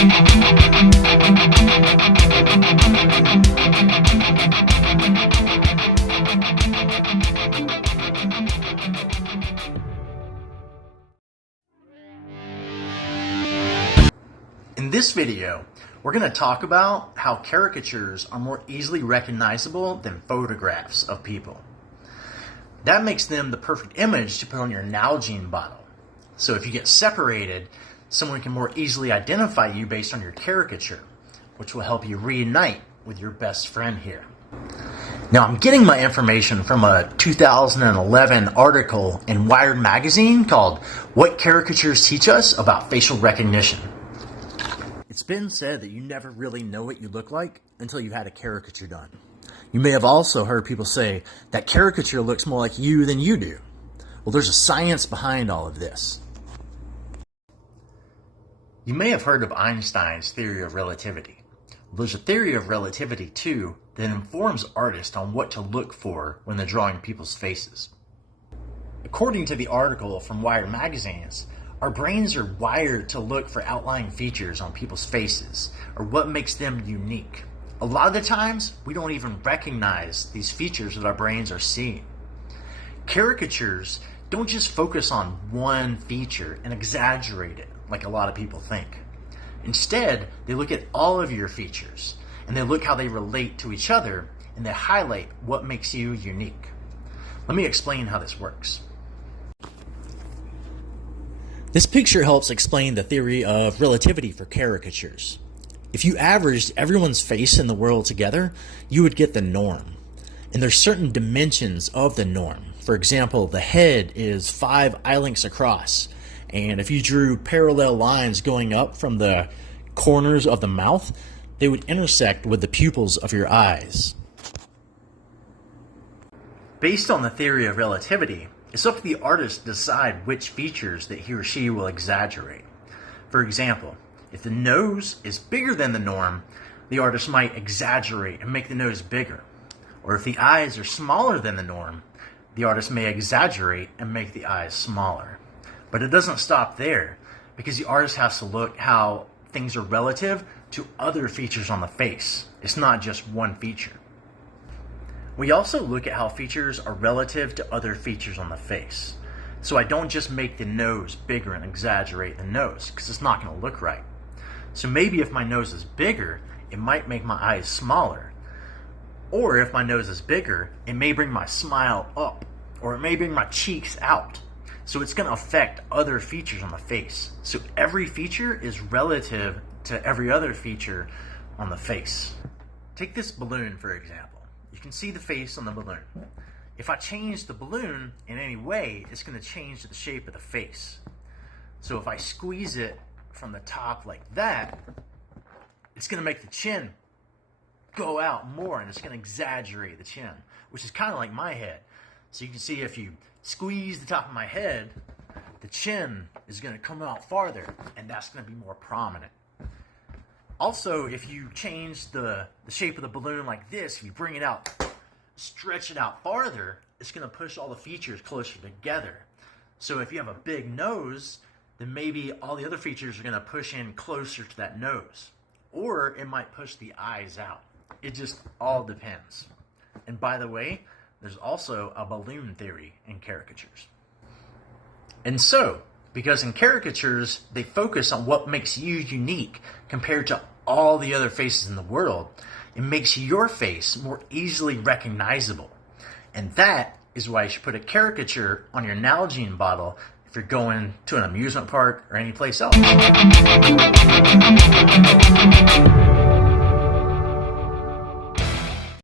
In this video, we're going to talk about how caricatures are more easily recognizable than photographs of people. That makes them the perfect image to put on your Nalgene bottle. So if you get separated, someone can more easily identify you based on your caricature, which will help you reunite with your best friend here. Now, I'm getting my information from a 2011 article in Wired magazine called "What Caricatures Teach Us About Facial Recognition." It's been said that you never really know what you look like until you've had a caricature done. You may have also heard people say that caricature looks more like you than you do. Well, there's a science behind all of this. You may have heard of Einstein's theory of relativity. Well, there's a theory of relativity too that informs artists on what to look for when they're drawing people's faces. According to the article from Wired magazines, our brains are wired to look for outlying features on people's faces, or what makes them unique. A lot of the times, we don't even recognize these features that our brains are seeing. Caricatures don't just focus on one feature and exaggerate it like a lot of people think. Instead, they look at all of your features, and they look how they relate to each other, and they highlight what makes you unique. Let me explain how this works. This picture helps explain the theory of relativity for caricatures. If you averaged everyone's face in the world together, you would get the norm. And there's certain dimensions of the norm. For example, the head is 5 eye lengths across. And if you drew parallel lines going up from the corners of the mouth, they would intersect with the pupils of your eyes. Based on the theory of relativity, it's up to the artist to decide which features that he or she will exaggerate. For example, if the nose is bigger than the norm, the artist might exaggerate and make the nose bigger. Or if the eyes are smaller than the norm, the artist may exaggerate and make the eyes smaller. But it doesn't stop there, because the artist has to look how things are relative to other features on the face. It's not just one feature. We also look at how features are relative to other features on the face. So I don't just make the nose bigger and exaggerate the nose, because it's not going to look right. So maybe if my nose is bigger, it might make my eyes smaller. Or if my nose is bigger, it may bring my smile up, or it may bring my cheeks out. So it's going to affect other features on the face. So every feature is relative to every other feature on the face. Take this balloon, for example. You can see the face on the balloon. If I change the balloon in any way, it's going to change the shape of the face. So if I squeeze it from the top like that, it's going to make the chin go out more, and it's going to exaggerate the chin, which is kind of like my head. So you can see if you squeeze the top of my head, the chin is going to come out farther, and that's going to be more prominent. Also, if you change the shape of the balloon like this, if you bring it out, stretch it out farther, it's going to push all the features closer together. So if you have a big nose, then maybe all the other features are going to push in closer to that nose. Or it might push the eyes out. It just all depends. And by the way, there's also a balloon theory in caricatures. And so, because in caricatures, they focus on what makes you unique compared to all the other faces in the world, it makes your face more easily recognizable. And that is why you should put a caricature on your Nalgene bottle if you're going to an amusement park or any place else.